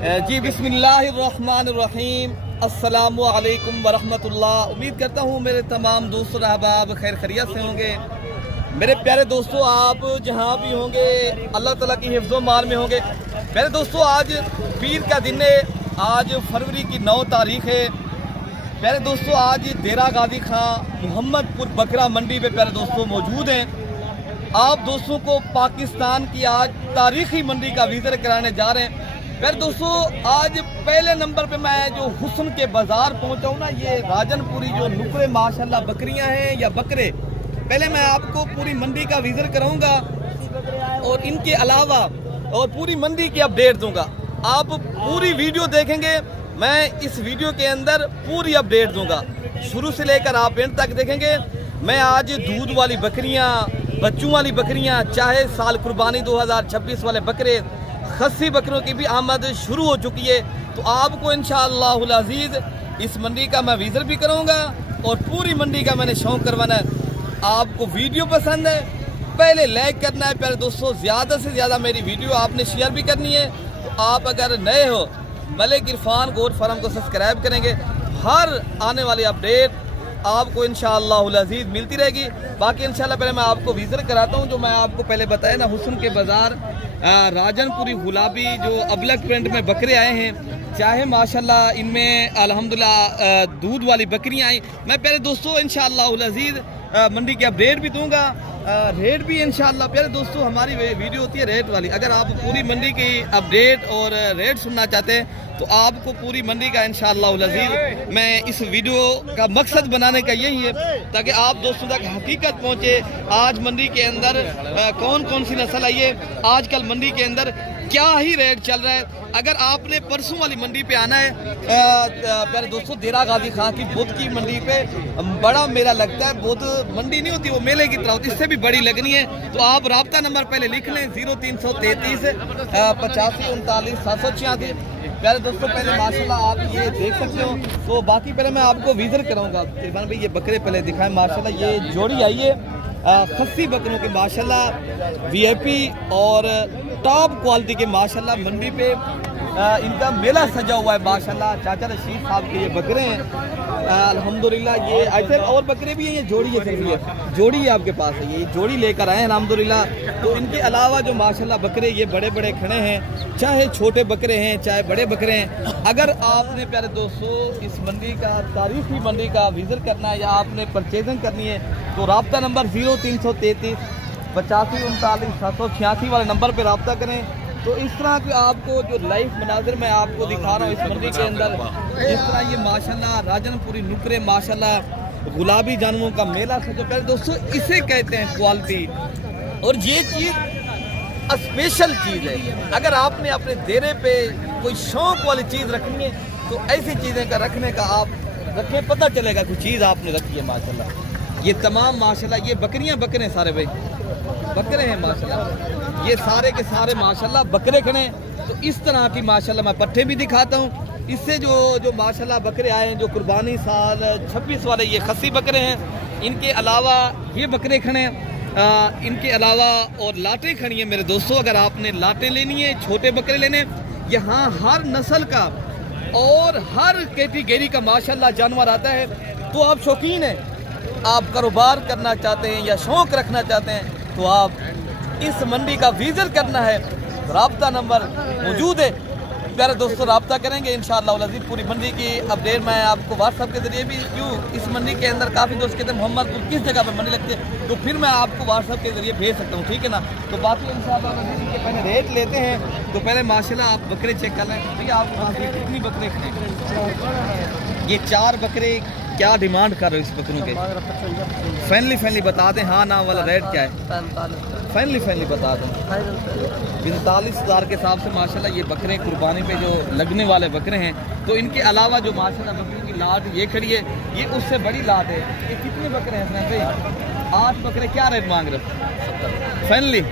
जी बिस्मिल्लाहिर्रहमानिर्रहीम, अस्सलामु अलैकुम वरहमतुल्लाह। उम्मीद करता हूँ मेरे तमाम दोस्तों अहबाब खैर खैरियत से होंगे। मेरे प्यारे दोस्तों, आप जहाँ भी होंगे अल्लाह ताला की हिफ्ज़ो मान में होंगे। प्यारे दोस्तों, आज पीर का दिन है, आज फरवरी की 9 तारीख है। प्यारे दोस्तों, आज देरा गाजी खां मोहम्मदपुर बकरा मंडी पे प्यारे दोस्तों मौजूद हैं। आप दोस्तों को पाकिस्तान की आज तारीख़ी मंडी का विज़िट कराने जा रहे हैं। प्यारे दोस्तों, आज पहले नंबर पे मैं जो हुस्न के बाज़ार पहुंचा हूँ ना, ये राजनपुरी जो नुकरे माशाल्लाह बकरियां हैं या बकरे, पहले मैं आपको पूरी मंडी का विज़िट कराऊंगा और इनके अलावा और पूरी मंडी की अपडेट दूंगा। आप पूरी वीडियो देखेंगे, मैं इस वीडियो के अंदर पूरी अपडेट दूंगा, शुरू से लेकर आप एंड तक देखेंगे। मैं आज दूध वाली बकरियां, बच्चों वाली बकरियां, चाहे साल कुर्बानी 2026 वाले बकरे, खस्सी बकरों की भी आमद शुरू हो चुकी है। तो आपको इंशाअल्लाहुल अज़ीज़ इस मंडी का मैं विज़िट भी करूंगा और पूरी मंडी का मैंने शौक़ करवाना है। आपको वीडियो पसंद है, पहले लाइक करना है प्यारे दोस्तों, ज़्यादा से ज़्यादा मेरी वीडियो आपने शेयर भी करनी है। तो आप अगर नए हो मलिक इरफान गोट फार्म को सब्सक्राइब करेंगे, हर आने वाली अपडेट आपको इंशाअल्लाहुल अज़ीज़ मिलती रहेगी। बाकी इंशाअल्लाह पहले मैं आपको विज़िट कराता हूँ, जो मैं आपको पहले बताया ना, हुस्न के बाज़ार राजनपुरी गुलाबी जो अबलग प्रिंट में बकरे आए हैं, चाहे माशाल्लाह इनमें अल्हम्दुलिल्लाह दूध वाली बकरियां आई। मैं प्यारे दोस्तों इंशाअल्लाहुल अज़ीज़ मंडी की अपडेट भी दूंगा, रेट भी इंशाअल्लाह। प्यारे दोस्तों, हमारी वीडियो होती है रेट वाली। अगर आप पूरी मंडी की अपडेट और रेट सुनना चाहते हैं तो आपको पूरी मंडी का इंशाअल्लाहुल अज़ीज़ मैं इस वीडियो का मकसद बनाने का यही है ताकि आप दोस्तों तक हकीकत पहुँचे। आज मंडी के अंदर कौन कौन सी नस्ल आई है, आजकल मंडी के अंदर क्या ही रेट चल रहा है। अगर आपने परसों वाली मंडी पे आना है प्यारे दोस्तों, देरा गाजी खां की बुध की मंडी पे बड़ा मेला लगता है। बुध मंडी नहीं होती, वो मेले की तरह होती, इससे भी बड़ी लगनी है। तो आप राब्ता नंबर पहले लिख लें 0333 85 39 786। प्यारे दोस्तों, पहले माशाल्लाह आप ये देख सकते हो। तो बाकी पहले मैं आपको विज़िट कराऊंगा। इरफान भाई ये बकरे पहले दिखाएं। माशाल्लाह ये जोड़ी आई है खस्सी बकरों के, माशाल्लाह वीआईपी और टॉप क्वालिटी के माशाल्लाह मंडी पे इनका मेला सजा हुआ है। माशाल्लाह चाचा रशीद साहब के ये बकरे हैं अल्हम्दुलिल्लाह। ये ऐसे और बकरे भी हैं, ये जोड़ी है, चलिए जोड़ी है आपके पास है, ये जोड़ी लेकर आए हैं अल्हम्दुलिल्लाह। तो इनके अलावा जो माशाल्लाह बकरे ये बड़े बड़े खड़े हैं, चाहे छोटे बकरे हैं चाहे बड़े बकरे हैं। अगर आपने प्यारे दोस्तों इस मंडी का तारीखी मंडी का विज़िट करना है या आपने परचेजिंग करनी है तो राब्ता नंबर 0333 85 39 786 वाले नंबर पर रब्ता करें। तो इस तरह के आपको जो लाइव मनाजिर मैं आपको दिखा रहा हूँ इस मंडी के अंदर, जिस तरह ये माशाल्लाह राजनपुरी नुकरे माशाल्लाह गुलाबी जानवरों का मेला सजो। पहले दोस्तों इसे कहते हैं क्वालिटी, और ये चीज़ स्पेशल चीज़ है। अगर आपने अपने देरे पे कोई शौक वाली चीज़ रखनी है तो ऐसी चीज़ें का रखने का आप रखें, पता चलेगा कोई चीज़ आपने रखी है माशाल्लाह। ये तमाम माशाल्लाह ये बकरियां बकरे हैं, सारे भाई बकरे हैं माशाल्लाह, ये सारे के सारे माशाल्लाह बकरे खड़े हैं। तो इस तरह की माशाल्लाह मैं पट्टे भी दिखाता हूँ। इससे जो माशाल्लाह बकरे आए हैं जो कुर्बानी साल 26 वाले, ये खस्सी बकरे हैं। इनके अलावा ये बकरे खड़े हैं, इनके अलावा और लाटें खड़ी हैं मेरे दोस्तों। अगर आपने लाटें लेनी है, छोटे बकरे लेने, यहाँ हर नस्ल का और हर कैटेगरी का माशाल्लाह जानवर आता है। तो आप शौकीन हैं, आप कारोबार करना चाहते हैं या शौक़ रखना चाहते हैं तो आप इस मंडी का विज़िट करना है, राब्ता नंबर मौजूद है। प्यारे दोस्तों राब्ता करेंगे इंशाअल्लाह अज़ीज़। पूरी मंडी की अपडेट मैं आपको व्हाट्सएप के जरिए भी, क्यों इस मंडी के अंदर काफ़ी दोस्त कहते हैं मोहम्मदपुर किस जगह पर मंडी लगती है, तो फिर मैं आपको व्हाट्सएप के जरिए भेज सकता हूँ, ठीक है ना। तो बाकी इंशाअल्लाह अज़ीज़ के पहले रेट लेते हैं। तो पहले माशाल्लाह आप बकरे चेक कर लें। ठीक है, आप वहाँ से कितनी बकरे खड़े, ये 4 बकरे क्या डिमांड कर रहे हो इस बकरों के? फैनली बता दें, हाँ ना वाला रेट क्या है? फैनली बता दें। 45,000 के हिसाब से माशाल्लाह ये बकरे कुर्बानी पे जो लगने वाले बकरे हैं। तो इनके अलावा जो माशाल्लाह बकरियों की लाट ये खड़ी है, ये उससे बड़ी लाट है। ये कितने बकरे हैं भाई? 8 बकरे। क्या रेट मांग रहे हो? फैनली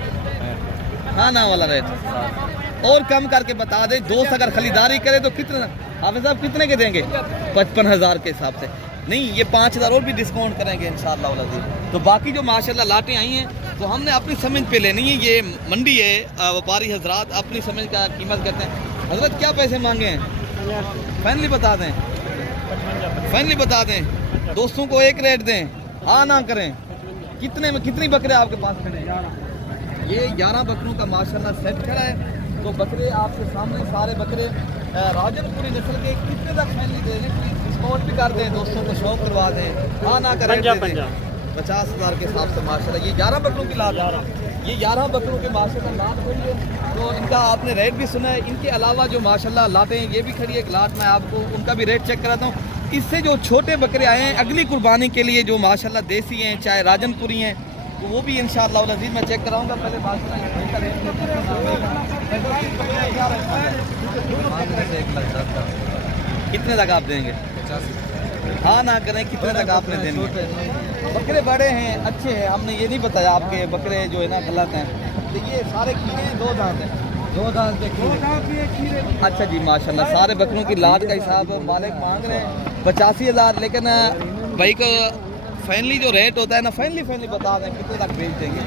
हाँ ना वाला रेट और कम करके बता दें। दोस्त अगर खरीदारी करे तो कितना हाफिज साहब कितने के देंगे? 55,000 के हिसाब से। नहीं, ये 5,000 और भी डिस्काउंट करेंगे इंशाअल्लाह अज़ीज़। तो बाकी जो माशाल्लाह लाटें आई हैं तो हमने अपनी समझ पे लेनी है। ये मंडी है, व्यापारी हजरात अपनी समझ का कीमत करते हैं। हजरत क्या पैसे मांगे हैं? फाइनली बता दें, फाइनली बता दें, दोस्तों को एक रेट दें, हाँ ना करें। कितने में कितनी बकरे आपके पास खड़े हैं? ये 11 बकरों का माशाल्लाह सेट खड़ा है। तो बकरे आपके सामने सारे बकरे राजनपुरी नस्ल के। कितने तक फाइनली दे दें? डिस्काउंट भी कर दें, दोस्तों को शौक करवा दें, हाँ ना करें। 50,000 के हिसाब से माशाल्लाह ये 11 बकरों की लात, ये 11 बकरों के माशाल्लाह लात खड़ी है। तो इनका आपने रेट भी सुना है। इनके अलावा जो माशाल्लाह लातें हैं ये भी खड़ी है। एक लात मैं आपको उनका भी रेट चेक कराता हूँ। इससे जो छोटे बकरे आए हैं अगली कुर्बानी के लिए, जो माशाल्लाह देसी हैं चाहे राजनपुरी हैं, तो वो भी इंशाअल्लाह अज़ीज़ मैं चेक कराऊंगा। पहले माशाल्लाह का रेट कितने तक आप देंगे? हाँ ना करें, कितने तक आपने देंगे? बकरे बड़े हैं, अच्छे हैं, हमने ये नहीं बताया आपके बकरे जो है ना गलत हैं। तो ये सारे खीरे हैं, 2 दांत हैं, 2 दांत के खीरे। अच्छा जी माशाल्लाह सारे बकरों की लात का हिसाब मालिक मांग रहे हैं 85,000। लेकिन भाई को फाइनली जो रेट होता है ना, फाइनली बता दें कितने तक बेच देंगे?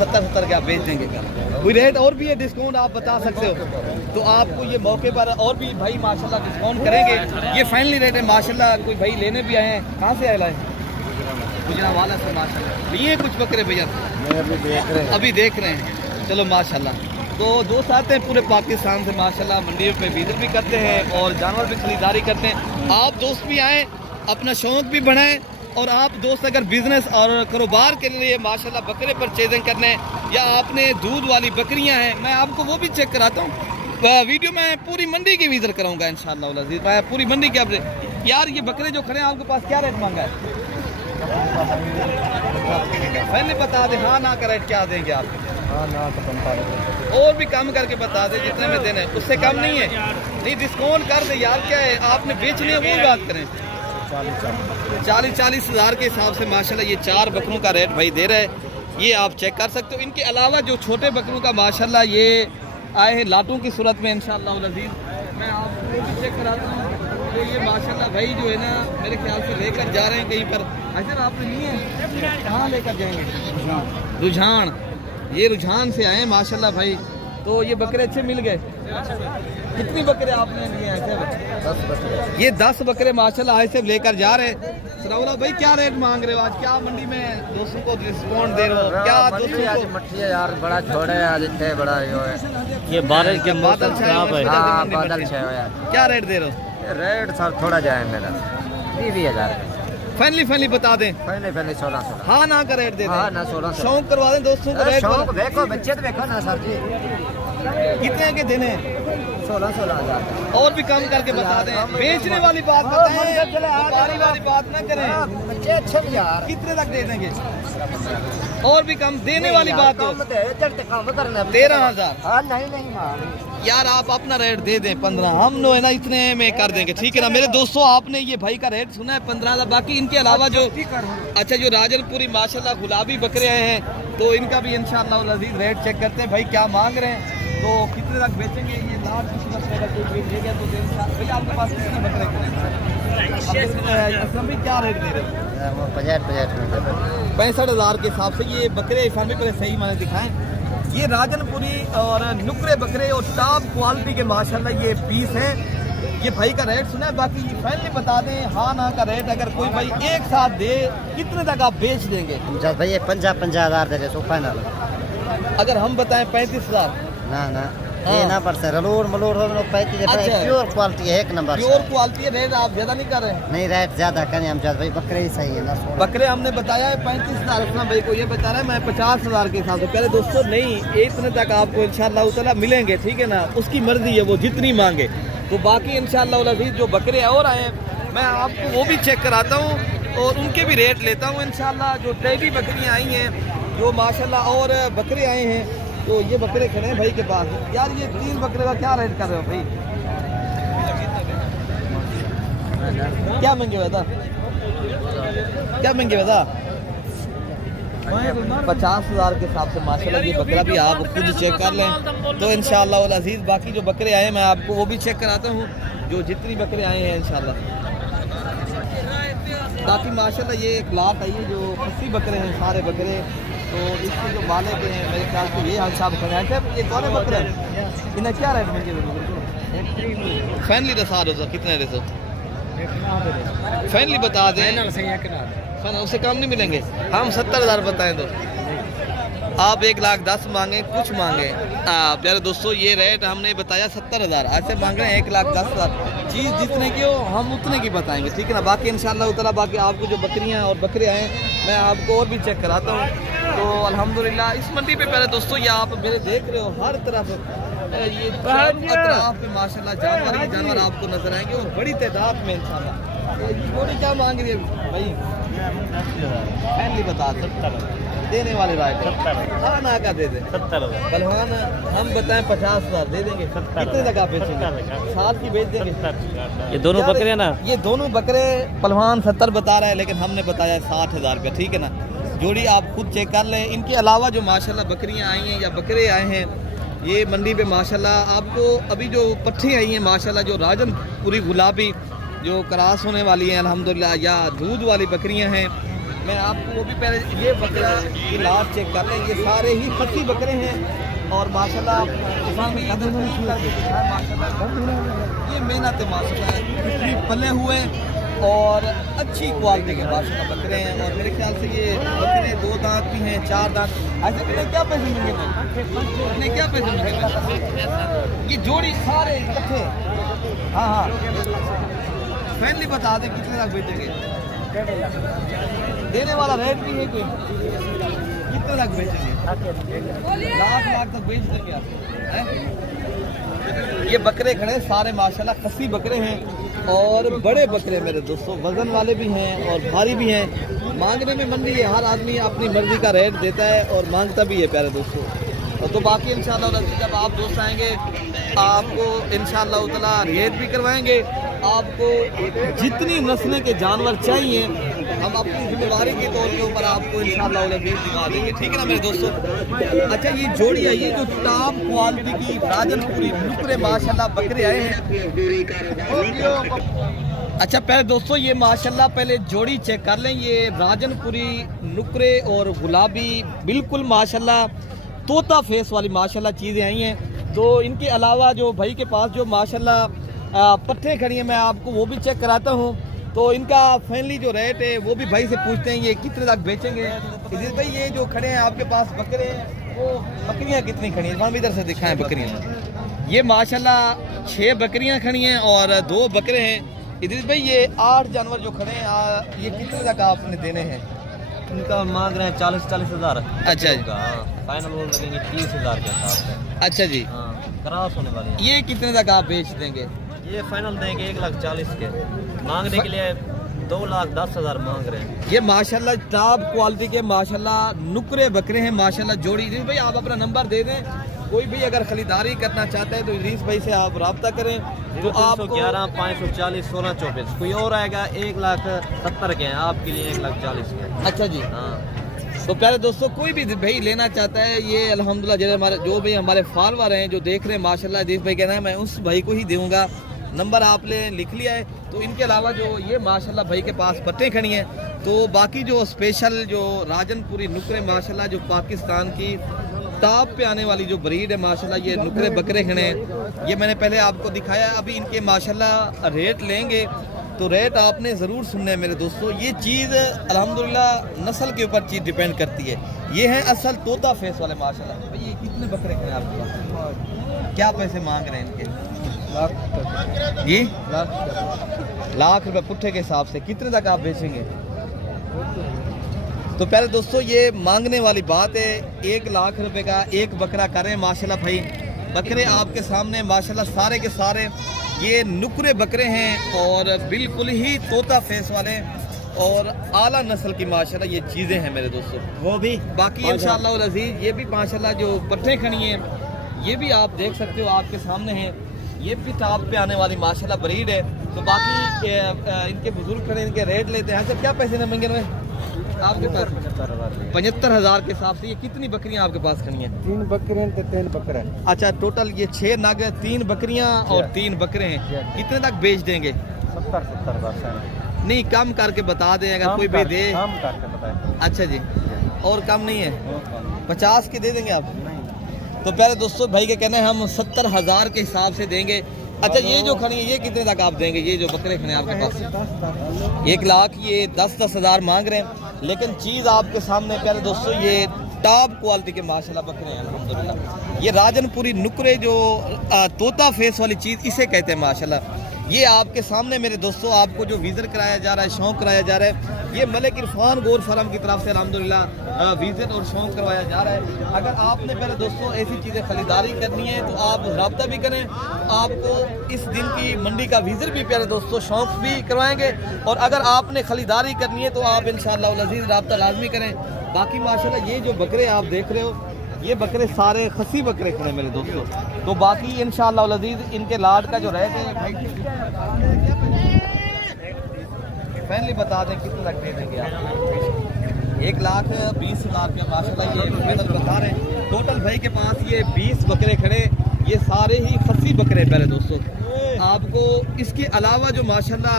70 क्या बेच देंगे? क्या कोई रेट और भी है, डिस्काउंट आप बता सकते हो तो आपको ये मौके पर और भी भाई माशाल्लाह डिस्काउंट करेंगे। ये फाइनली रेट है माशाल्लाह। कोई भाई लेने भी आए हैं, कहाँ से आए लाए? गुजरावाला से माशाल्लाह लिए कुछ बकरे भैया? अभी देख रहे हैं, चलो माशाल्लाह। तो दोस्त आते हैं पूरे पाकिस्तान से माशाल्लाह, मंडियों पे विजिट भी करते हैं और जानवर भी खरीदारी करते हैं। आप दोस्त भी आएँ, अपना शौक़ भी बढ़ाएं। और आप दोस्त अगर बिजनेस और कारोबार के लिए माशाल्लाह बकरे परचेजिंग करने हैं, या आपने दूध वाली बकरियां हैं, मैं आपको वो भी चेक कराता हूँ। वीडियो में पूरी मंडी की विजिट कराऊंगा इंशाअल्लाह अज़ीज़। मैं पूरी मंडी के आप यार ये बकरे जो खड़े हैं आपके पास क्या रेट मांगा है? पहले बता दें, हाँ ना का रेट क्या देंगे आप? हाँ ना तो बनता है, और भी कम करके बता दें जितने में देना है, उससे कम नहीं है। नहीं डिस्काउंट कर दे यार, क्या है आपने बेचने है वो बात करें। 40,000 के हिसाब से माशाल्लाह ये 4 बकरों का रेट भाई दे रहे हैं। ये आप चेक कर सकते हो। इनके अलावा जो छोटे बकरों का माशाल्लाह ये आए हैं लाटों की सूरत में इंशाअल्लाह अज़ीज़। मैं आपको भी चेक कराता हूँ। तो ये माशाल्लाह भाई जो है ना मेरे ख्याल से लेकर जा रहे हैं कहीं पर। ऐसे आपने नहीं है, कहाँ लेकर जाएंगे? रुझान, ये रुझान से आए हैं माशाल्लाह भाई। तो ये बकरे अच्छे मिल गए। कितनी बकरे आपने लिए ऐसे? 10 बकरे। ये 10 बकरे माशाल्लाह ऐसे लेकर जा रहे हैं। सराउला भाई क्या रेट मांग रहे हो आज? क्या मंडी में दोस्तों को डिस्काउंट दे रहे हो? क्या दोस्तों को मट्टी है यार, बड़ा छोड़े आज इतने बड़ा ये बारिश के बादल खराब है। हाँ बादल छे हो यार। क्या रेट दे रहे हो? रेट सर थोड़ा जाए मेरा 20,000। फाइनली बता दें, पहले 1600। हाँ ना का रेट दे दें। हाँ ना 1600। शौक करवा दें दोस्तों को रेट। शौक देखो, बच्चे तो देखो ना सर जी। कितने के देने हैं? 16,000। और भी कम करके बता दें। बेचने वाली बात बताएं, व्यापारी वाली बात ना करें। बच्चे अच्छे भी यार। कितने तक दे देंगे? और भी कम देने वाली बात हो। 13,000। हाँ नहीं मार यार आप अपना रेट दे दें 15, हम लोग है ना इतने में कर देंगे, ठीक है ना मेरे दोस्तों? आपने ये भाई का रेट सुना है 15,000। बाकी इनके अलावा जो अच्छा जो राजनपुरी माशाल्लाह गुलाबी बकरे आए हैं, तो इनका भी इंशाअल्लाह अज़ीज़ रेट चेक करते हैं भाई क्या मांग रहे हैं, तो कितने तक बेचेंगे। ये लाट की सूरत में अगर कोई बेच देगा तो भैया आपके पास कितने बकरे खड़े हैं? क्या रेट दे रहे हैं? 65,000 के हिसाब से ये बकरे इस्लामी पहले सही मैंने दिखाएं। ये राजनपुरी और नुकरे बकरे और टॉप क्वालिटी के माशाल्लाह ये पीस हैं। ये भाई का रेट सुना है। बाकी ये फाइनली बता दें हाँ ना का रेट, अगर कोई भाई एक साथ दे कितने तक आप बेच देंगे? भैया 50,000 दे दे फाइनल। अगर हम बताएं 35,000 ना ये ना पर सर रोड मलोड हो 35। अच्छा। प्योर क्वालिटी है, एक नंबर प्योर क्वालिटी है। रेट आप ज्यादा नहीं कर रहे हैं? नहीं रेट ज्यादा करें हम ज्यादा भाई, बकरे ही सही है ना। बकरे हमने बताया है 35,000। अपना भाई को ये बता रहा है मैं 50,000 के हिसाब से। पहले दोस्तों नहीं इतने तक आपको इंशाअल्लाह ताला मिलेंगे, ठीक है ना? उसकी मर्जी है वो जितनी मांगे। तो बाकी इंशाअल्लाह अज़ीज़ जो बकरे और आए हैं मैं आपको वो भी चेक कराता हूँ और उनके भी रेट लेता हूँ इंशाअल्लाह। जो टैगी बकरियाँ आई हैं जो माशाल्लाह और बकरे आए हैं, तो ये बकरे खड़े हैं भाई के पास। यार ये 3 बकरे का क्या रेट कर रहे हो भाई? क्या महंगे बता? क्या महंगे बता? 50,000 के हिसाब से माशाल्लाह ये बकरा भी आप खुद चेक कर लें तो इंशाअल्लाह अज़ीज़। बाकी जो बकरे आए हैं मैं आपको वो भी चेक कराता हूँ, जो जितनी बकरे आए हैं इंशाअल्लाह। बाकी माशाल्लाह ये एक लाट आई है जो 80 बकरे हैं सारे बकरे। तो इसके जो मालिक हैं मेरे ख्याल से ये हिसाब खड़े हैं। ये कौन है बकरे? इन्हें क्या रेट मिल फैनली दसा दो कितने दे दो फैनली बता दें उससे कम नहीं मिलेंगे हम 70,000 बताएं तो आप 1,10,000 मांगे कुछ मांगे प्यारे दोस्तों ये रेट हमने बताया 70,000 ऐसे मांग रहे हैं 1,10,000 चीज़ जितने की हो हम उतने की बताएंगे ठीक है ना बाकी इंशाल्लाह ताला बाकी आपको जो बकरियां और बकरे आए मैं आपको और भी चेक कराता हूँ तो अल्हम्दुलिल्लाह इस मंडी पे प्यारे दोस्तों ये आप मेरे देख रहे हो हर तरफ ये अतराफ में माशाल्लाह जानवर आपको नजर आएंगे और बड़ी तादाद में इंशाल्लाह थोड़ी क्या मांग रही है भाई फैमिली बता 70 देने वाले राय हाँ ना का दे दें 70 पहलवान हम बताएं 50,000 दे देंगे कितने तक आप बेचेंगे 60 की बेच देंगे ये दोनों बकरे ना ये दोनों बकरे पहलवान 70 बता रहा है लेकिन हमने बताया 60,000 रुपये ठीक है ना जोड़ी आप खुद चेक कर लें इनके अलावा जो माशाल्लाह बकरियां आई हैं या बकरे आए हैं ये मंडी पे माशाल्लाह आपको अभी जो पट्टी आई हैं माशाल्लाह जो राजनपुरी गुलाबी जो क्रास होने वाली हैं अल्हम्दुलिल्लाह या दूध वाली बकरियां हैं मैं आपको वो भी पहले ये बकरा की लाश चेक कर लें ये सारे ही खसी बकरे हैं और माशाल्लाह किसान में ये मेहनत है माशाल्लाह कितनी पले हुए और अच्छी क्वालिटी के माशाल्लाह बकरे हैं और मेरे ख्याल से ये बकरे 2 दांत भी हैं 4 दांत ऐसे कितने क्या पैसे मिलेंगे कितने क्या पैसे मिलेंगे ये जोड़ी सारे इकट्ठे हाँ फैमिली बता दें कितने तक बेचेंगे देने वाला रेट भी है कोई कितने तक बेचेंगे लाख तक बेच देंगे आप ये बकरे खड़े सारे माशाल्लाह खसी बकरे हैं और बड़े बकरे मेरे दोस्तों वजन वाले भी हैं और भारी भी हैं मांगने में मंडी है हर आदमी अपनी मर्जी का रेट देता है और मांगता भी है प्यारे दोस्तों तो बाकी इंशाल्लाह जब आप दोस्त आएंगे आपको इंशाल्लाह ताला रेट भी करवाएंगे आपको जितनी नस्लें के जानवर चाहिए हम अपनी जिम्मेदारी के तौर के ऊपर आपको इंशाल्लाह भी दिखा देंगे ठीक है ना मेरे दोस्तों अच्छा ये जोड़ी है ये जो टॉप क्वालिटी की राजनपुरी नुकरे माशाल्लाह बकरे आए हैं अच्छा पहले दोस्तों ये माशाल्लाह पहले जोड़ी चेक कर लें ये राजनपुरी नुकरे और गुलाबी बिल्कुल माशाल्लाह तोता फेस वाली माशाल्लाह चीज़ें आई हैं तो इनके अलावा जो भाई के पास जो माशाल्लाह पट्टे खड़ी हैं मैं आपको वो भी चेक कराता हूँ तो इनका फाइनली जो रेट है वो भी भाई से पूछते हैं ये कितने तक बेचेंगे इधर भाई ये जो खड़े हैं आपके पास बकरे हैं वो बकरियां कितनी खड़ी हैं वहाँ भी इधर से दिखाएं बकरियां ये माशाल्लाह 6 बकरियां खड़ी हैं और 2 बकरे हैं इधर भाई ये 8 जानवर जो खड़े हैं ये कितने तक आपने देने हैं इनका मांग रहे हैं 40-40 हज़ार अच्छा जी फाइनल बोल लगेंगे 30,000 के हिसाब से अच्छा जी क्रॉस होने वाली है ये कितने तक आप बेच देंगे ये फाइनल देंगे 1,40,000 के मांगने के लिए 2,10,000 मांग रहे हैं ये माशाल्लाह टॉप क्वालिटी के माशाल्लाह नुकरे बकरे हैं माशाल्लाह जोड़ी इदरीस भाई आप अपना नंबर दे दें कोई भी अगर खरीदारी करना चाहता है तो इदरीस भाई से आप रब्ता करें तो आप 11 540 16 24 कोई और आएगा 1,70,000 के हैं आपके लिए 1,40,000 के अच्छा जी हाँ तो प्यारे दोस्तों कोई भी भाई लेना चाहता है ये अल्हम्दुलिल्लाह जो भी हमारे फॉलोअर हैं जो देख रहे हैं माशाल्लाह इदरीस भाई कहना है मैं उस भाई को ही दूंगा नंबर आपने लिख लिया है तो इनके अलावा जो ये माशाल्लाह भाई के पास पट्टे खड़ी हैं तो बाकी जो स्पेशल जो राजनपुरी नुकरे माशाल्लाह जो पाकिस्तान की टॉप पे आने वाली जो ब्रीड है माशाल्लाह ये नुकरे बकरे खड़े हैं ये मैंने पहले आपको दिखाया अभी इनके माशाल्लाह रेट लेंगे तो रेट आपने ज़रूर सुनना है मेरे दोस्तों ये चीज़ अल्हम्दुलिल्लाह नस्ल के ऊपर चीज़ डिपेंड करती है ये है असल तोता फेस वाले माशाल्लाह भाई ये कितने बकरे खड़े हैं आपके पास क्या पैसे मांग रहे हैं इनके जी लाख रुपए पुट्ठे के हिसाब से कितने तक आप बेचेंगे तो पहले दोस्तों ये मांगने वाली बात है 1 लाख रुपए का एक बकरा करें माशाल्लाह भाई बकरे आपके सामने माशाल्लाह सारे के सारे ये नुकरे बकरे हैं और बिल्कुल ही तोता फेस वाले और आला नस्ल की माशाल्लाह ये चीज़ें हैं मेरे दोस्तों वो भी बाकी इंशाअल्लाह अज़ीज़ ये भी माशाल्लाह जो पट्टे खड़ी हैं ये भी आप देख सकते हो आपके सामने हैं ये भी टॉप पे आने वाली माशाल्लाह ब्रीड है तो बाकी इनके बुजुर्ग खड़े इनके रेट लेते हैं सर क्या पैसे न मंगे में आपके पास 75,000 के हिसाब से ये कितनी बकरियां आपके पास खड़ी हैं 3 बकरे तो 3 बकरा अच्छा टोटल ये 6 नग 3 बकरियां और 3 बकरे हैं कितने तक बेच देंगे 70,000 नहीं कम करके बता दें अगर कोई भी दे कम करके बताएं अच्छा जी और कम नहीं है 50 के दे देंगे आप तो प्यारे दोस्तों भाई के कहना है हम 70,000 के हिसाब से देंगे। अच्छा ये जो खड़ी है ये कितने तक आप देंगे? ये जो बकरे खड़े हैं आपके पास 1 लाख, ये 10-10 हज़ार मांग रहे हैं, लेकिन चीज़ आपके सामने प्यारे दोस्तों ये टॉप क्वालिटी के माशाल्लाह बकरे हैं अल्हम्दुलिल्लाह। ये राजनपुरी नुकरे जो तोता फेस वाली चीज़ इसे कहते हैं माशाल्लाह। ये आपके सामने मेरे दोस्तों आपको जो विज़िट कराया जा रहा है, शौक़ कराया जा रहा है, ये मलिक इरफान गोर फार्म की तरफ से अल्हम्दुलिल्लाह विज़िट और शौक़ करवाया जा रहा है। अगर आपने मेरे दोस्तों ऐसी चीज़ें खरीदारी करनी है तो आप रब्ता भी करें, आपको इस दिन की मंडी का विज़िट भी प्यारे दोस्तों शौक़ भी करवाएंगे, और अगर आपने खरीदारी करनी है तो आप इंशाअल्लाह उल अज़ीज़ रब्ता लाजमी करें। बाकी माशाल्लाह ये जो बकरे आप देख रहे हो ये बकरे सारे खसी बकरे खड़े मेरे दोस्तों। तो बाकी इंशाअल्लाह उल अज़ीज़ इनके लाड का जो रेट है भाई पहले बता दें कितने तक दे देंगे आप? 1,20,000 रुपया माशाल्लाह ये मेहनत बता रहे हैं। टोटल भाई के पास ये 20 बकरे खड़े, ये सारे ही खसी बकरे मेरे दोस्तों। आपको इसके अलावा जो माशाल्लाह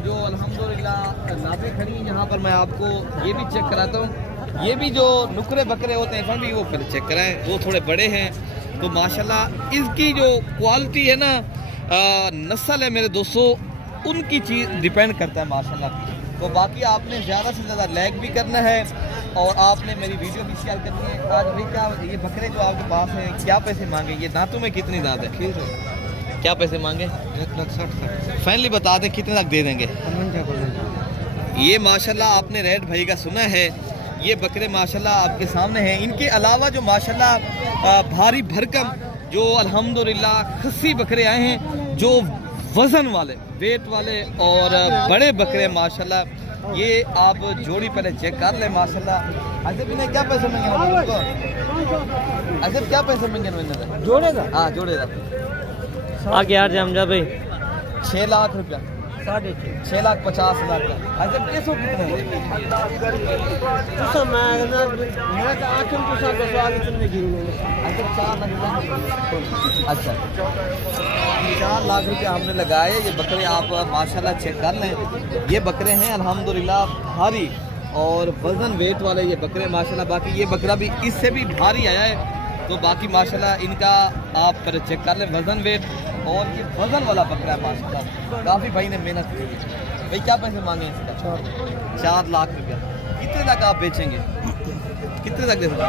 जो अल्हम्दुलिल्लाह नाज़ें खड़ी हैं यहाँ पर, मैं आपको ये भी चेक कराता हूँ। ये भी जो नुकरे बकरे होते हैं भी वो पहले चेक कराएं, वो थोड़े बड़े हैं। तो माशाल्लाह इसकी जो क्वालिटी है ना, नस्ल है मेरे दोस्तों, उनकी चीज़ डिपेंड करता है माशाल्लाह। तो बाकी आपने ज़्यादा से ज़्यादा लाइक भी करना है और आपने मेरी वीडियो भी शेयर करनी है। आज भाई क्या ये बकरे जो आपके पास हैं क्या पैसे मांगे? ये दांतों में कितनी दांत है? क्या पैसे मांगे? 1,60,000 फाइनली बता दें कितने तक दे देंगे? ये माशाल्लाह आपने रेट भाई का सुना है। ये बकरे माशाल्लाह आपके सामने हैं। इनके अलावा जो माशाल्लाह भारी भरकम जो अल्हम्दुलिल्लाह खस्सी बकरे आए हैं, जो वज़न वाले वेट वाले और बड़े बकरे माशाल्लाह, ये आप जोड़ी पहले चेक कर लें माशाल्लाह। अच्छा भी क्या पैसे मांगे उनको? अच्छा क्या पैसे मांगे मैंने? जोड़ेगा? हाँ जोड़ेगा। आगे यार जामजा भाई 6 लाख रुपया, 6,50,000 का। अच्छा पैसों कितने? अच्छा 4 लाख रुपया हमने लगाए। ये बकरे आप माशाल्लाह चेक कर लें। ये बकरे हैं अल्हम्दुलिल्लाह भारी और वज़न वेट वाले ये बकरे माशाल्लाह। बाकी ये बकरा भी इससे भी भारी आया है। तो बाकी माशाल्लाह इनका आप पर चेक कर लें वज़न वेट, और ये वज़न वाला बकरा है माशाल्लाह। काफ़ी भाई ने मेहनत की है। भाई क्या पैसे मांगे इसका? 4 लाख रुपया। कितने तक आप बेचेंगे? कितने तक दे सकते?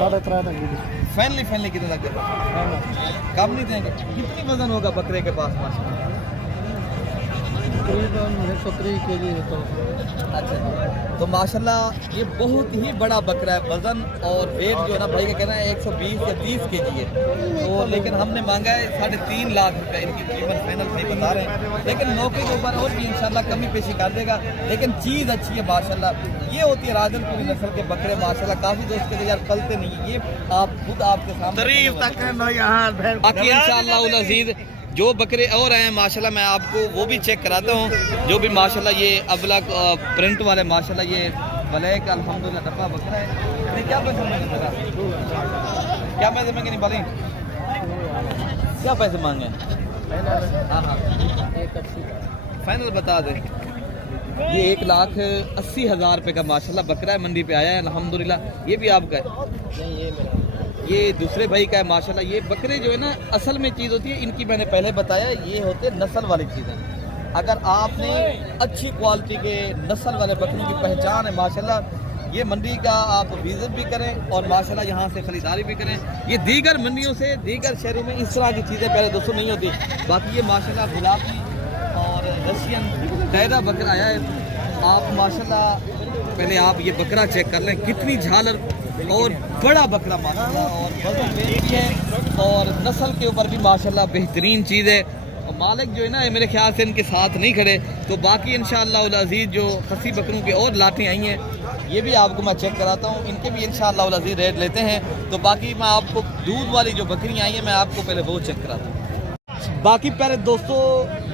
3.5 तक। फाइनली कितने तक दे? कम नहीं देंगे? कितनी वज़न होगा बकरे के पास माशाल्लाह? 130 kg है। अच्छा तो माशाल्लाह ये बहुत ही बड़ा बकरा है। वज़न और वेट जो है ना भाई का कहना है 120 या 30 kg है। तो लेकिन हमने मांगा है 3.5 लाख रुपया। इनकी कीमत फाइनल नहीं बता रहे हैं, लेकिन मौके के ऊपर और भी इंशाल्लाह कमी पेशी कर देगा। लेकिन चीज़ अच्छी है माशाल्लाह। ये होती है राजनपुरी नस्ल के बकरे माशाल्लाह। काफ़ी दोस्त के यार पलते नहीं, ये आप खुद आपके सामने। बाकी इंशाल्लाह उल अज़ीज़ जो बकरे और आए हैं माशाल्लाह मैं आपको वो भी चेक कराता हूँ। जो भी माशाल्लाह ये अबला प्रिंट वाले माशाल्लाह ये ब्लैक अल्हम्दुलिल्लाह डब्बा बकरा है। नहीं क्या पैसे मांगे बता? क्या पैसे मांगे? नहीं बोलें क्या पैसे मांगे? हाँ फाइनल बता दें। ये 1,80,000 रुपये का माशाल्लाह बकरा है, मंडी पे आया है अल्हम्दुलिल्लाह। ये भी आपका है? ये दूसरे भाई का है माशाल्लाह। ये बकरे जो है ना असल में चीज़ होती है इनकी, मैंने पहले बताया ये होते हैं नस्ल वाली चीज़ें। अगर आपने अच्छी क्वालिटी के नस्ल वाले बकरों की पहचान है माशाल्लाह, ये मंडी का आप विज़िट भी करें और माशाल्लाह यहाँ से ख़रीदारी भी करें। ये दीगर मंडियों से दीगर शहरों में इस तरह की चीज़ें पहले दोस्तों नहीं होती। बाकी ये माशाल्लाह गुलाबी और रशियन टैरा बकरा आया है। आप माशाल्लाह पहले आप ये बकरा चेक कर लें, कितनी झालर और बड़ा बकरा माशाल्लाह, और वज़न वेट भी है और नस्ल के ऊपर भी माशाल्लाह बेहतरीन चीज़ है। और मालिक जो है ना मेरे ख्याल से इनके साथ नहीं खड़े। तो बाकी इंशाअल्लाह उल अज़ीज़ जो खसी बकरों के और लाटें आई हैं ये भी आपको मैं चेक कराता हूँ। इनके भी इंशाअल्लाह उल अज़ीज़ रेट लेते हैं। तो बाकी मैं आपको दूध वाली जो बकरियाँ आई हैं मैं आपको पहले वो चेक कराता हूँ। बाकी प्यारे दोस्तों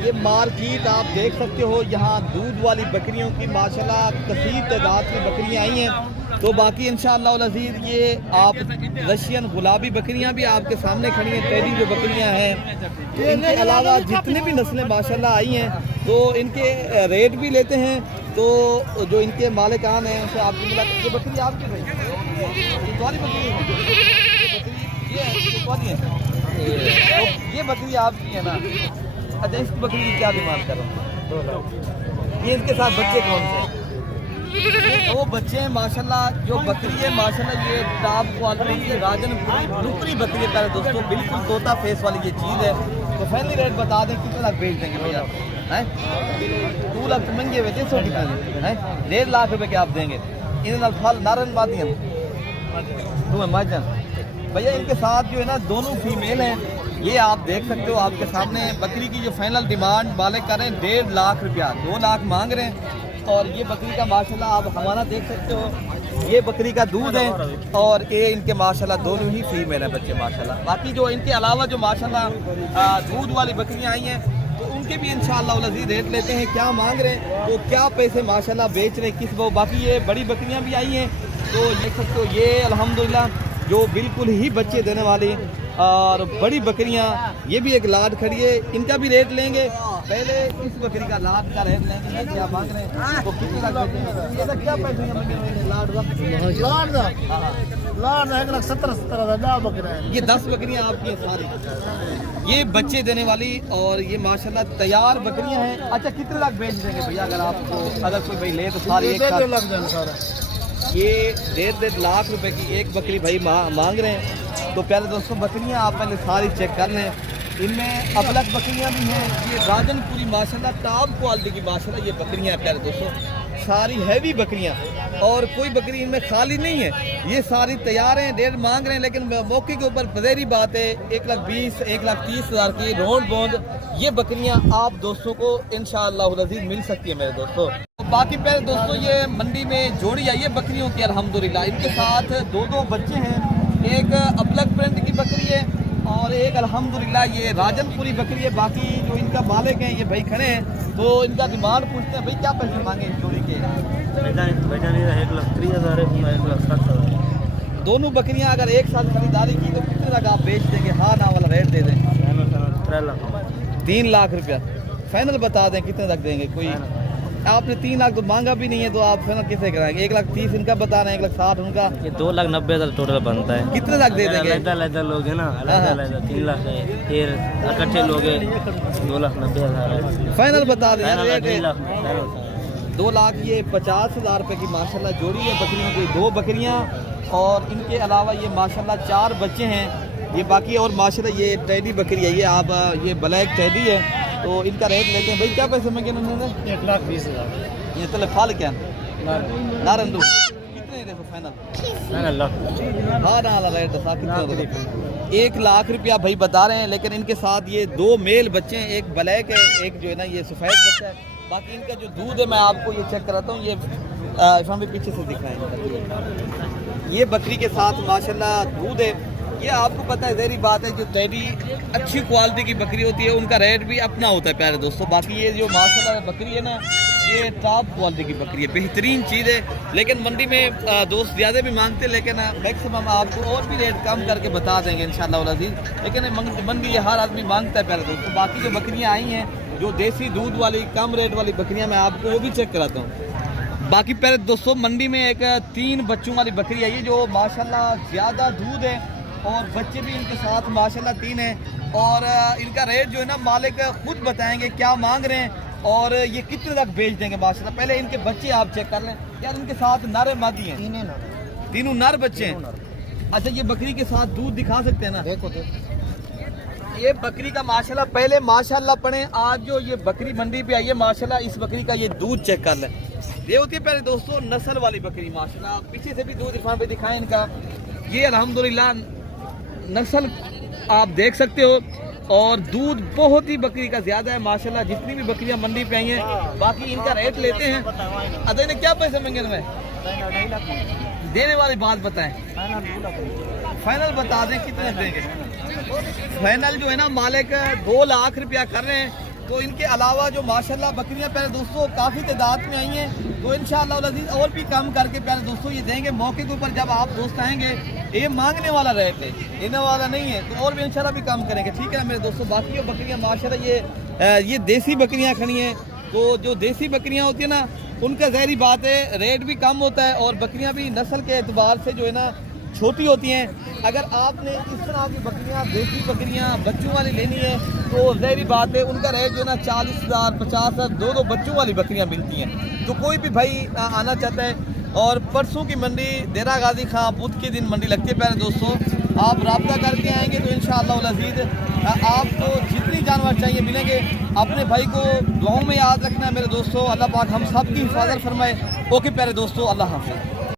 ये मार्केट आप देख सकते हो, यहाँ दूध वाली बकरियों की माशाल्लाह कसीर तादाद की बकरियाँ आई हैं। तो बाकी इंशाअल्लाह उल अज़ीज़ ये आप रशियन गुलाबी बकरियां भी आपके सामने खड़ी हैं, ट्रेडिंग जो बकरियां हैं। तो इनके अलावा जितने भी नस्लें माशाल्लाह आई हैं तो इनके रेट भी लेते हैं। तो जो इनके मालिकान हैं उनसे आपकी मुलाकात। ये बकरी आपकी भाई? ये तुम्हारी बकरी है? ये कौन है? तो ये बकरी आपकी है ना? अच्छा, इस बकरी की क्या डिमांड करो? ये इसके साथ बच्चे कौन से? वो बच्चे हैं माशाल्लाह। जो बकरी है माशाल्लाह ये टॉप क्वालिटी की राजनपुरी ब्लूपरी बकरी है प्यारे दोस्तों, बिल्कुल तोता फेस वाली ये चीज़ है। तो फाइनली रेट बता दें कितने लाख बेच देंगे भैया? हैं 2 लाख तो महंगे हुए थे, 100 कितने हैं? 1.5 लाख रुपए के आप देंगे। इन फल नारन माध्यम तुम्हें माजन भैया, इनके साथ जो है ना दोनों फीमेल हैं। ये आप देख सकते हो आपके सामने। बकरी की जो फाइनल डिमांड वाले कर रहे हैं 1.5 लाख रुपया, 2 लाख मांग रहे हैं। और ये बकरी का माशाल्लाह आप हमारा देख सकते हो, ये बकरी का दूध है और ये इनके माशाल्लाह दोनों ही फीमेल हैं बच्चे माशाल्लाह। बाकी जो इनके अलावा जो माशाल्लाह दूध वाली बकरियां आई हैं तो उनके भी इंशाअल्लाह लजीज रेट लेते हैं, क्या मांग रहे हैं तो क्या पैसे माशाल्लाह बेच रहे हैं किस वो। बाकी ये बड़ी बकरियां भी आई हैं तो देख सकते हो, ये अल्हम्दुलिल्लाह जो बिल्कुल ही बच्चे देने वाली और बड़ी बकरियां, ये भी एक लाड खड़ी है, इनका भी रेट लेंगे। पहले इस बकरी का लाड का रेट लेंगे, ये क्या मांग रहे हैं तो कितने लाख ये तो क्या पैसे लाड लाड 1,70,000 बकरा है। ये 10 बकरियां आपकी हैं सारी, ये बच्चे देने वाली और ये माशाल्लाह तैयार बकरियां हैं। अच्छा, कितने लाख बेच देंगे भैया अगर कोई भाई ले तो सारी एक साथ? 1.5 लाख सारा। ये 1.5 लाख रुपए की एक बकरी भाई मांग रहे हैं। तो प्यारे दोस्तों बकरियां आप पहले सारी चेक कर लें, इनमें अबलग बकरियां भी हैं। ये राजनपुरी माशाल्लाह टॉप क्वालिटी की माशाल्लाह ये बकरियां हैं प्यारे दोस्तों, सारी हैवी बकरियां और कोई बकरी इनमें खाली नहीं है। ये सारी तैयार हैं, 1.5 मांग रहे हैं लेकिन मौके के ऊपर बधेरी बात है 1,20,000 1,30,000 की रोड बोंद ये बकरियां आप दोस्तों को इंशाअल्लाह अज़ीज़ मिल सकती है मेरे दोस्तों। बाकी प्यारे दोस्तों ये मंडी में जोड़ी आई है बकरियों की अल्हम्दुलिल्लाह, इनके साथ 2 बच्चे हैं। एक अबलग प्रिंट की बकरी है और एक अल्हम्दुलिल्लाह ये राजनपुरी बकरी है। बाकी जो इनका मालिक हैं ये भाई खड़े हैं तो इनका डिमांड पूछते हैं भाई क्या पैसे मांगे इस जोड़ी के? 1,30,000 1,60,000। दोनों बकरियां अगर एक साथ खरीदारी की तो कितने तक आप बेच देंगे? हाँ ना वाला रेट दे दें। 3 लाख रुपया फाइनल बता दें, कितने तक देंगे? कोई आपने 3 लाख तो मांगा भी नहीं है तो आप फाइनल किसे कराएंगे? 1,30,000 इनका बता रहे हैं, 1,60,000 उनका, ये 2,90,000 टोटल बनता है। कितने तक दे देंगे? अलग लोग हैं ना, अलग 3 लाख है, फिर इकट्ठे लोग हैं 2,90,000 फाइनल बता दें रेट। 2 लाख ये 50,000 रुपये की माशाल्लाह जोड़ी है बकरियों की, 2 बकरियां और इनके अलावा ये माशाल्लाह 4 बच्चे हैं। ये बाकी और माशाल्लाह ये टैडी बकरी है, ये आप ये ब्लैक टैडी है तो इनका रेट लेते हैं भाई। क्या पैसे मांगे उन्होंने? 1,20,000। ये तो फाल क्या नारंदू कितने देखो फाइनल? हाँ ना रेट दसा कितने? 1 लाख रुपया भाई बता रहे हैं लेकिन इनके साथ ये 2 मेल बच्चे हैं, एक ब्लैक है एक जो है ना ये सफ़ेद बच्चा है। बाकी इनका जो दूध है मैं आपको ये चेक कराता हूँ, ये इरफान भी पीछे से दिखाएं। ये बकरी के साथ माशाल्लाह दूध है। ये आपको पता है ज़हरी बात है जो टैडी अच्छी क्वालिटी की बकरी होती है उनका रेट भी अपना होता है प्यारे दोस्तों। बाकी ये जो माशाल्लाह बकरी है ना ये टॉप क्वालिटी की बकरी है, बेहतरीन चीज़ है। लेकिन मंडी में दोस्त ज़्यादा भी मांगते हैं लेकिन मैक्सिमम आपको और भी रेट कम करके बता देंगे इंशाअल्लाह अज़ीज़। लेकिन मंडी हर आदमी मांगता है प्यारे दोस्तों। बाकी जो बकरियाँ आई हैं जो देसी दूध वाली कम रेट वाली बकरियाँ मैं आपको वो भी चेक कराता हूँ। बाकी प्यारे दोस्तों मंडी में एक 3 बच्चों वाली बकरी आई है जो माशाल्लाह ज़्यादा दूध है और बच्चे भी इनके साथ माशाल्लाह 3 हैं और इनका रेट जो है ना मालिक खुद बताएंगे क्या मांग रहे हैं और ये कितने तक बेच देंगे माशाल्लाह। पहले इनके बच्चे आप चेक कर लें यार, इनके साथ नर मादी हैं? तीनों नर बच्चे हैं। अच्छा, ये बकरी के साथ दूध दिखा सकते हैं ना? देखो ये बकरी का माशाल्लाह पहले माशाल्लाह पढ़े, आज जो ये बकरी मंडी पे आई है माशाल्लाह इस बकरी का ये दूध चेक कर लें। ये होती है पहले दोस्तों नस्ल वाली बकरी माशाल्लाह। पीछे से भी दूध इरफान पे दिखाएं इनका, ये अल्हम्दुलिल्लाह नस्ल आप देख सकते हो और दूध बहुत ही बकरी का ज़्यादा है माशाल्लाह। जितनी भी बकरियां मंडी पे आई हैं बाकी इनका रेट लेते हैं। अदे ने क्या पैसे मांगे तुम्हें? देने वाली बात बताएं, फाइनल बता दें कितने देंगे? फाइनल जो है ना मालिक 2 लाख रुपया कर रहे हैं। तो इनके अलावा जो माशाल्लाह बकरियां प्यारे दोस्तों काफ़ी तादाद में आई हैं तो इंशाअल्लाह अज़ीज़ और भी कम करके प्यारे दोस्तों ये देंगे मौके के ऊपर। जब आप दोस्त आएंगे ये मांगने वाला रेट है, देने वाला नहीं है, तो और भी इंशाल्लाह भी कम करेंगे, ठीक है मेरे दोस्तों। बाकी जो बकरियां माशाल्लाह ये देसी बकरियां खड़ी हैं तो जो देसी बकरियां होती है ना उनका ज़हरी बात है रेट भी कम होता है और बकरियां भी नस्ल के एतबार से जो है ना छोटी होती हैं। अगर आपने इस तरह की बकरियां, देसी बकरियां बच्चों वाली लेनी है तो ज़ाहिर बात है उनका रेट जो है ना 40,000 50,000 दो बच्चों वाली बकरियां मिलती हैं। तो कोई भी भाई आना चाहता है। और परसों की मंडी देरा गाजी खां बुध के दिन मंडी लगती है प्यारे दोस्तों, आप रब्ता करके आएंगे तो इंशाअल्लाह अज़ीज़ आपको जितनी जानवर चाहिए मिलेंगे। अपने भाई को दुआओं में याद रखना है मेरे दोस्तों। अल्लाह पाक हम सब की हिफाजत फरमाए। ओके प्यारे दोस्तों, अल्लाह हाफ़िज़।